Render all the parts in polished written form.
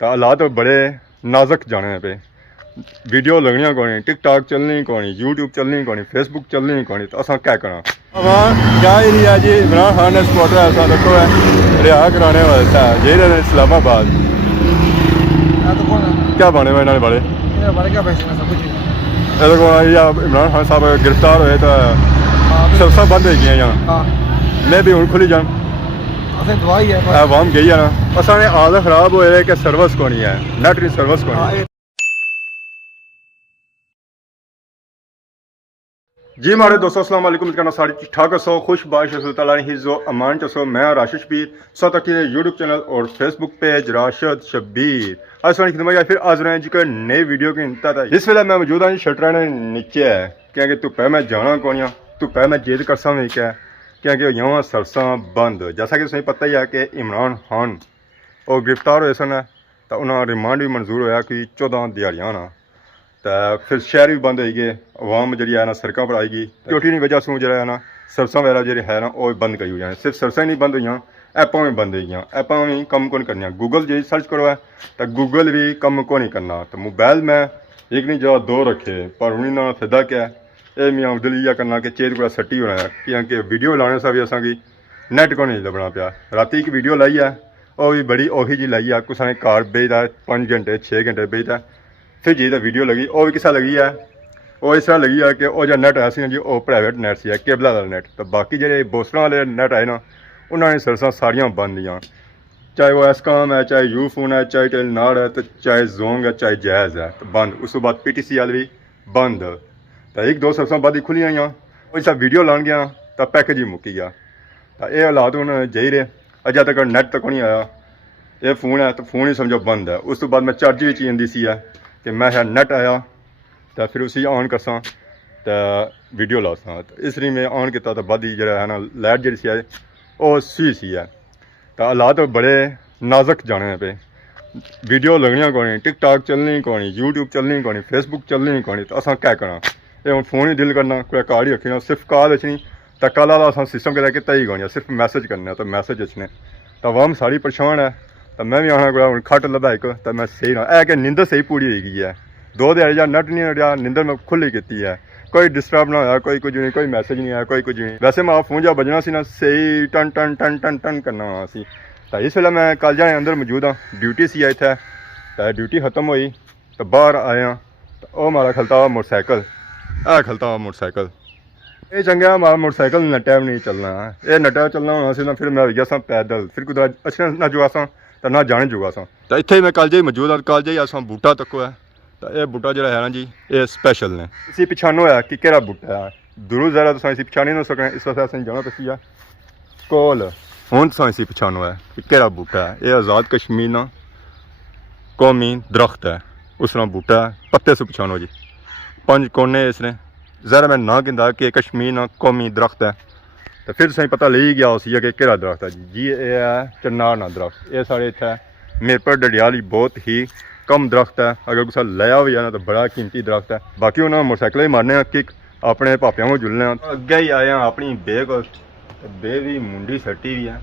तो हालात बड़े नाजुक जाने पे वीडियो लगनियां कोनी, टिकटॉक चलनी कोनी, यूट्यूब चलनी कोनी, फेसबुक चलनी कोनी, तो असा क्या करा। क्या एरिया जी इमरान खान ने सपोर्टर ऐसा देखो है रिहा कराने वास्ते जेल है इस्लामाबाद। क्या बने हुए इन्होंने बड़े इमरान खान साहब गिरफ्तार हुए तो सर्विस बंद हो गई मैं भी हूँ खुली जान आवाम गई है ना असा ने हालत खराब होए कि सर्विस को नहीं है नेट की सर्विस को नहीं। जी हमारे दोस्तों अस्सलाम वालेकुम कहना सारी ठीक ठाक सो खुश बाश हिज़्ज़ो अमान चसो मैं राशिद शबीर साथ अकेले यूट्यूब चैनल और फेसबुक पेज राशिद शबीर आज सारी खिदमत फिर आज रहे जी नई वीडियो की इंतजार है। इस वेले मैं मौजूद हाँ शटर नीचे है क्योंकि धुप्पे मैं जाना कौन धुप्पे मैं जिद कर सा क्या क्योंकि यहाँ सरसा बंद जैसा कि तुम्हें पता ही है कि इमरान खान और गिरफ्तार हुए सन तो उन्होंने रिमांड भी मंजूर होया कि 14 दिहाड़ियां ना तो फिर शहर भी बंद हो गए आवाम जी है ना सड़कों पर आएगी क्योंकि वजह से जो है ना सरसा वगैरह जी है ना वो बंद करी हुई है सिर्फ सरसा ही नहीं बंद हुई ऐपां भी बंद हुई ऐपां भी कम को नहीं करनी गूगल जी सर्च करो है तो गूगल भी कम को नहीं करना तो मोबाइल में एक नहीं जगह दो रखे पर उन्हें फिदा क्या ये मैं दिल करना कि चेत को सट्टी होना है क्योंकि वीडियो लाने से भी असा की नैट को नहीं लभना पाया रात एक वीडियो लाई है वह भी बड़ी ओही जी लाई है कुछ ने कार बेचता है 5 घंटे 6 घंटे बेचता है फिर जी तो वीडियो लगी वो भी किसा लगी है वो इस तरह लगी है कि वह जो नैट आया जी वो प्राइवेट नैट से केबल वाला नैट तो बाकी जो बोस्टर वाले नैट आए ना उन्होंने सर्विसां सारिया बंद दियाँ चाहे वो एसकाम है चाहे यू फोन है चाहे टेलनार है तो चाहे जोंग है चाहे जैज़ है तो बंद उस बाद PTC वाले भी बंद तो एक दो सर्विसां बाद ही खुली हुई वो सब वीडियो लान गया तो पैकेज ही मुक्की गया तो ये हालात हूँ जाही रहे अजे तक नैट तक नहीं आया ये फोन है तो फोन ही समझो बंद है उस तो बाद मैं चार्ज भी चीज़ सी है कि मैं नैट आया तो फिर उसी ऑन करसा तो वीडियो ला सा तो इसलिए मैं ऑन किया तो बाद ही जो है ना लाइट जी है वो सी है तो हालात बड़े नाजुक जाने पे वीडियो लगनियां कोनी, टिकटॉक चलनी कोनी, यूट्यूब चलनी कोनी, फेसबुक चलनी कोनी, तो असा क्या करा ये हम फोन ही दिल करना कोई कार्ड ही रखना सिर्फ कॉल अचनी तो कल वाला असा सिस्टम के लेके तई गौनी सिर्फ मैसेज करना तो मैसेज अचने तो आवाम सारी परेशान है तो मैं भी आना कोई खट लभा एक तो मैं सही ना है कि नींदर सही पूरी हो गई है 2 दिहाड़ी जा नट नहीं रहा नींदर मैं खुली की है कोई डिस्टर्ब ना होया कोई कुछ नहीं कोई मैसेज नहीं आया कोई कुछ नहीं वैसे मैं फोन जा बजना सी ना सही टन टन टन टन टन करना होना सी तो इस वेले मैं कल जाने अंदर मौजूद हाँ ड्यूटी सी इतने तो ड्यूटी खत्म हुई तो बाहर आया तो वह हमारा खलता हुआ मोटरसाइकिल खलता हुआ मोटरसाइकिल ये चंगा हमारा मोटरसाइकिल नट्या भी नहीं चलना ये नट्या चलना होना सी ना फिर मैं गया सा पैदल फिर कुछ अच्छा ना जुआ सा तो ना जाने जुआ सा तो इतने ही मैं कल जी मौजूद हाँ कल जी असा बूटा तको है तो यह बूटा जो है ना जी ये स्पैशल ने इसी पछानो है कि केड़ा बूटा है दूर ज़रा तो इसी पछाने नहीं सकना इस वास्ते असं जाना पसी कोल हूँ तो इसी पछानो है कि केड़ा बूटा है ये आज़ाद कश्मीर ना कौमी दरख्त है उस तरह बूटा है पत्ते से पछानो जी 5 कोने इसने ज़रा मैं ना कहता कि कश्मीर ना कौमी दरख्त है तो फिर सही पता ले ही गया उसी कि केड़ा दरख्त है जी ये है चन्नार ना दरख्त ये साढ़े इतना मेरे पर डडियाल बहुत ही कम दरख्त है अगर कुछ लाया भी है ना तो बड़ा कीमती दरख्त है बाकी उन्होंने मोटरसाइकिल ही मारने किक अपने भापिया को जुलने अगे ही आए हैं अपनी बे को बे भी मुंडी सटी भी है।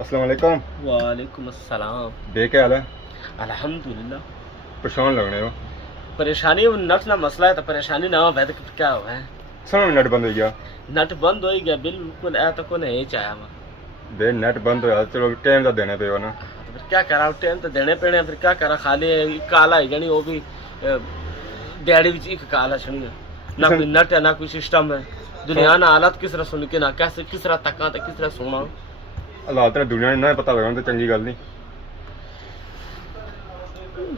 अस्सलाम वालेकुम। वालेकुम अस्सलाम। बे क्या हाल है? अल्हम्दुलिल्लाह। परेशान लगने हो परेशानी नट ना मसला है तो परेशानी ना हो तो क्या हुआ है सर नेट बंद हो गया नट बंद हो गया बिल्कुल ऐ तो को नहीं चाहे बे नेट बंद हो चलो टाइम का देने पे ना फिर क्या करा टाइम तो देने पेने फिर क्या करा खाली काला है जानी वो भी दिहाड़ी भी एक काला छनी ना कोई नट है ना कोई सिस्टम है दुनिया ना हालत किस तरह सुन के ना कैसे किस तरह तका तो किस तरह सुना हालात ने दुनिया ने ना पता लगा तो चंगी गल नहीं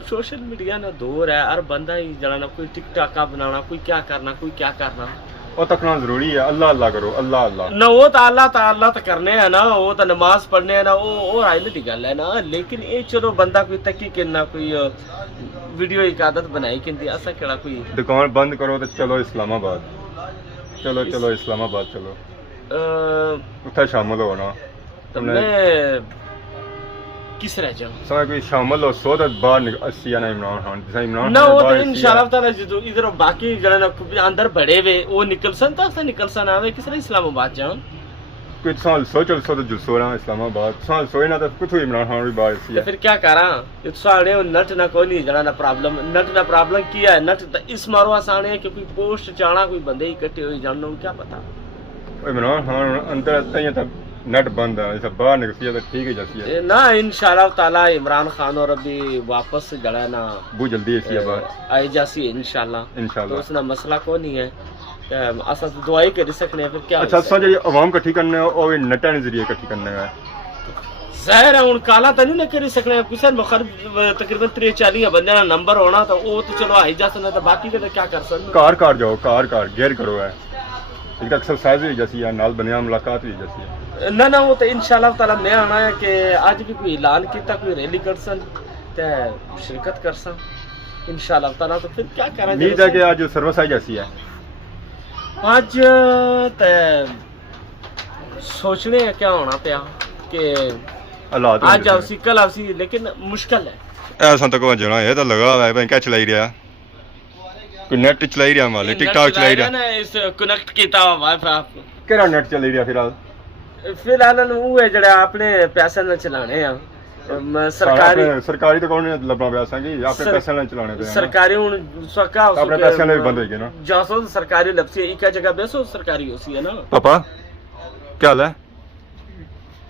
सोशल मीडिया ना दौर है हर बंदा ही जलाना कोई टिकटॉक का बनाना कोई क्या करना वो तकना जरूरी है अल्लाह अल्लाह करो अल्लाह अल्लाह ना वो तो अल्लाह तो करने है ना वो तो नमाज पढ़ने है ना वो आइले की गल है ना लेकिन ये चलो बंदा कोई तकी के ना कोई वीडियो की आदत बनाई कि ऐसा केड़ा कोई दुकान बंद करो तो चलो इस्लामाबाद चलो इस्लामाबाद चलो उत्थे शामिल हो ना तुमने किस रह जाओ समय कोई शामिल हो सो तो बाहर अस्सी ना इमरान खान जैसा इमरान ना वो तो इंशाल्लाह ताला जो इधर बाकी जरा अंदर बड़े वे वो निकल सन तो निकल सन आवे किस इस्लामाबाद जाओ कोई साल सो चल सो तो जुलसो रहा इस्लामाबाद साल सोए ना तो कुछ इमरान खान भी बात सी तो फिर क्या करा साने नट ना कोई नहीं जड़ा ना प्रॉब्लम किया है नट तो इस मारो आसाने क्योंकि पोस्ट चाणा कोई बंदे इकट्ठे हुई जानना क्या पता इमरान खान अंदर तय तक नेट बंद है ऐसा बाहर निकल तो ठीक है जैसी है ना इंशाल्लाह ताला इमरान खान और अभी वापस जड़ा ना बहुत जल्दी ऐसी है बाहर आई जासी इंशाल्लाह तो उसना मसला को नहीं है असा तो दुआई कर सकने फिर क्या अच्छा सा जो आवाम इकट्ठी करने और नटा के जरिए इकट्ठी करने है ज़ाहिर है उन काला तो नहीं कर सकने किसान मखर तकरीबन 43 बंदे ना नंबर होना तो वो तो चलो आई जा सकना तो बाकी के क्या कर सकते कार जाओ कार गेयर करो है एक एक्सरसाइज भी जैसी है नाल बनिया मुलाकात भी जैसी है ना वो तो इंशाल्लाह ताला मैं आना है कि आज भी कोई ऐलान किया कोई रैली कर सन ते शिरकत कर सन इंशाल्लाह ताला तो फिर क्या करा उम्मीद है कि आज सर्विस आई जैसी है आज ते सोचने क्या होना पिया कि आज आवसी कल आवसी लेकिन मुश्किल है ऐसा तो को जना है तो लगा है भाई क्या चलाई रहा कोई नेट चलाई रहा माले टिकटॉक चलाई रहा ना इस कनेक्ट कीता वाईफाई केड़ा नेट चलाई रहा फिलहाल वो है जड़ा अपने पैसे न चलाने हैं सरकारी तो कौन लबना पैसा की अपने पैसे न चलाने पे सरकारी हुन सका अपने पैसे ने भी बंद हो गए ना जासो सरकारी लपसी एक जगह बेसो सरकारी होसी है ना पापा क्या हाल है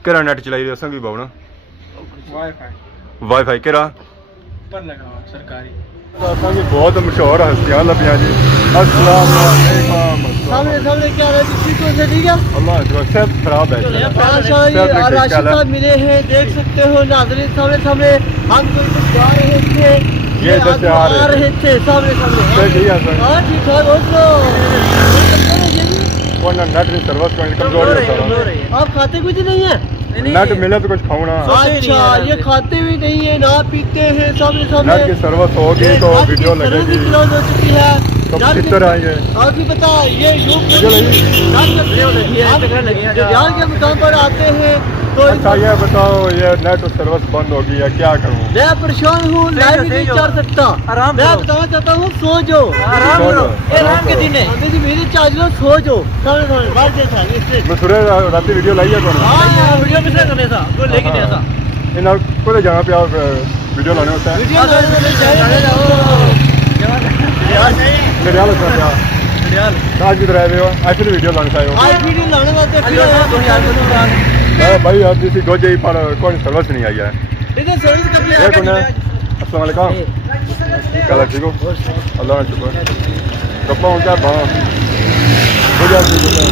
केड़ा नेट चलाई रहा संगी बाबू वाईफाई केड़ा पर लगा सरकारी बहुत मशहूर हस्तियां लबियां जी अस्सलाम वालेकुम सामने क्या है ठीक है ठीक है अल्लाह का सब खराब है राशिद साहब मिले हैं देख सकते हो नाज़रीन सामने हम बिल्कुल जा रहे थे ये आ रहे थे सामने ठीक है सर हां ठीक है दोस्तों वरना नेट की सर्विस का कमजोर है आप खाते कुछ नहीं है नेट मिले तो कुछ खाऊंगा अच्छा ये खाते भी नहीं है ना पीते हैं सामने नेट की सर्विस होगी तो वीडियो लगेगी क्लोज हो चुकी है तो किधर आएंगे आप भी पता ये ध्यान के मुकाम पर आते हैं तो अच्छा ये बताओ ये नेट सर्विस बंद होगी है क्या करूं मैं परेशान हूँ लाइव नहीं चल सकता मैं बताना चाहता हूँ सो जो आराम के दिन है मेरी चार्ज लो सो जो मसूरे रात वीडियो लाई है कौन वीडियो किसने करने था वो लेके गया था इन को जहाँ पे आप वीडियो लाने होता है आज भी ड्राइव हो आज फिर वीडियो लाने चाहिए आज वीडियो लाने वास्ते भाई आप किसी को जाई पर कौन सर्विस नहीं आई है इधर सर्विस कब ये कौन है अस्सलाम वालेकुम क्या ठीक हो अल्लाह का शुक्र कप्पा क्या भाव मुझे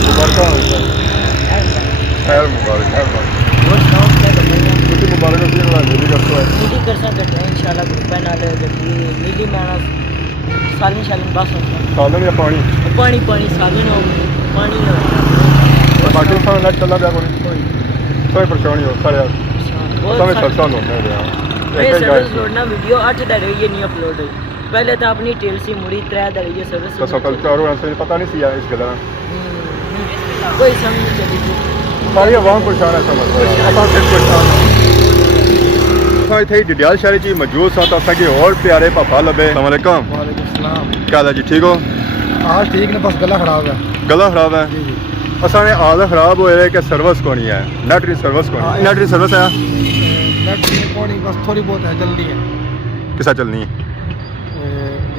मुबारक खैर मुबारक मुबारक नीली करता है नीली कर सकते हैं इंशाल्लाह ग्रुप पे नाले नीली मानस सालिन बस सालन या पानी सालिन हो पानी पाकिस्तान नेट चलना पिया कोई परेशानी हो सारे समय सत्संग होने ये सर्विस लोडना वीडियो 8 दिन ये नहीं अपलोड हुई पहले तो अपनी टेल सी मुड़ी 3 दिन ये सर्विस तो सकल चारों से पता नहीं सिया इस गला कोई समझ नहीं चली थी सारी आवाम परेशान है समझ पता सिर्फ परेशान थे डडियाल शहर जी मौजूद सा तो असांखे और प्यारे पापा लबे अस्सलाम वालेकुम क्या हाल है जी ठीक हो हाँ ठीक है बस गला खराब है असाने आधा खराब होए कि सर्विस कोनी है नेट की सर्विस कोनी नेट की सर्विस है नेट की कोनी बस थोड़ी बहुत है जल्दी है किसा चलनी है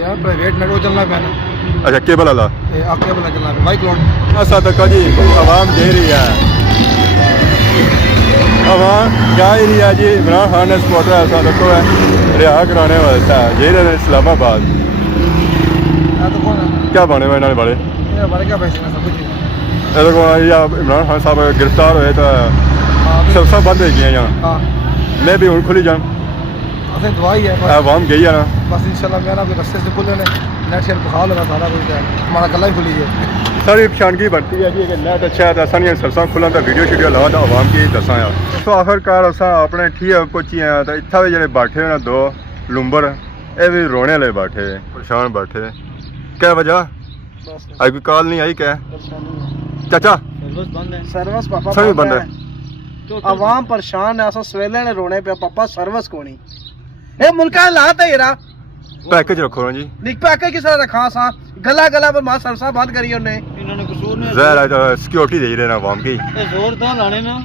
यार प्राइवेट नेट वो चलना पैना अच्छा केबल वाला केबल चलना है माइक लॉन्ड ऐसा तो जी आवाम दे रही है आवाम जा ही रही है जी इमरान खान ने सपोर्टर ऐसा देखो है रिहा कराने वाला है ये रहे इस्लामाबाद क्या बने हुए इन्होंने बड़े क्या पैसे ना सब कुछ देखो इमरान खान साहब गिरफ्तार हुए तो सब बंद हो गई यहाँ मैं भी हूँ खुली जाऊँ दवाई है आवाम गई है ना बस इंशाल्लाह मेरा भी रस्ते से खुले ने नेट शेट बुखार लगा सारा कुछ है हमारा गला ही खुली है सारी पछानगी बनती है जी कि नेट अच्छा है तो असा नहीं सरसा खुला तो वीडियो शीडियो लगा तो आवाम की दसा है तो आखिरकार असा अपने ठीक पहुंची हैं तो इतना भी जो बैठे ना दो लुंबर ये भी रोने वाले बैठे परेशान बैठे क्या वजह आई कोई कॉल नहीं आई क्या चाचा सर्विस पापा सभी बंद है आवाम परेशान है सवेले ने रोने पे पापा सर्विस कोनी ए मुल्का लात है यार पैकेज रखो ना जी निक पैकेज किस तरह रखा सा गला पर मां सरसा बंद करी उन्हें इन्होंने कसूर नहीं जहर सिक्योरिटी दे रहे ना आवाम की ये जोर तो लाने ना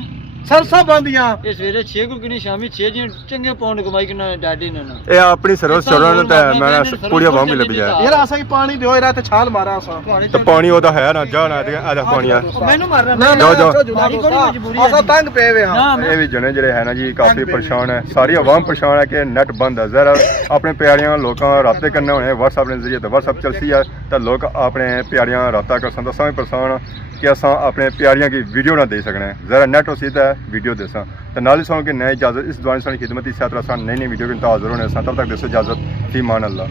सरसा बंदियां ये सवेरे 6 को किनी शामी 6 जी चंगे पाउंड कमाई किना डैडी ने ना ਇਹ ਆਪਣੀ ਸਰਵਿਸ ਚੜਨ ਤੇ ਮੈਂ ਪੂਰੀ ਆਵਾਮ ਹੀ ਲੱਭ ਜਾ यार असा की पानी दियो इरा ते छाल मारा असा ਤੇ ਪਾਣੀ ਉਹਦਾ ਹੈ ਨਾ ਜਾਣਾ ਤੇ ਆਦਾ ਪਾਣੀ ਆ मैनू मारना जाओ, जाओ। हमारी कोई मजबूरी है असा तंग पे वे हां ਇਹ ਵੀ ਜਣੇ ਜਿਹੜੇ ਹੈ ਨਾ ਜੀ ਕਾਫੀ ਪਰੇਸ਼ਾਨ ਹੈ ਸਾਰੀ ਆਵਾਮ ਪਰੇਸ਼ਾਨ ਹੈ ਕਿ ਨੈਟ ਬੰਦ ਹੈ ਜ਼ਰਾ ਆਪਣੇ ਪਿਆਰਿਆਂ ਲੋਕਾਂ ਰਾਬਤੇ ਕਰਨੇ ਹੋਣੇ WhatsApp ਦੇ ਜ਼ਰੀਏ ਤੇ WhatsApp ਚਲਦੀ ਹੈ ਤਾਂ ਲੋਕ ਆਪਣੇ ਪਿਆਰਿਆਂ ਰਾਬਤਾ ਕਰ ਸਕਦਾ ਸਮਝ ਪਰੇਸ਼ਾਨ ਕਿ ਅਸਾਂ ਆਪਣੇ ਪਿਆਰਿਆਂ ਦੀ ਵੀਡੀਓ ਨਾ ਦੇ ਸਕਣੇ ਜ਼ਰਾ ਨੈਟ ਹੋ ਸਿੱਧਾ ਵੀਡੀਓ ਦੇਸਾਂ ਤੇ ਨਾਲ ਹੀ ਸਾਨੂੰ ਕਿ ਨਈ ਇਜਾਜ਼ਤ ਇਸ ਦੁਆਨ ਸਾਡੀ ਖਿਦਮਤ ਇਸ ਤਰ੍ਹਾਂ ਸਾਨ ਨਈ ਵੀਡੀਓ ਕੇ ਹਾਜ਼ਰ ਹੋਣੇ ਸਾਂ ਤਬ ਤੱਕ ਦੇਸੋ ਇਜਾਜ਼ਤ ਫੀ ਮਾਨ ਅੱਲਾ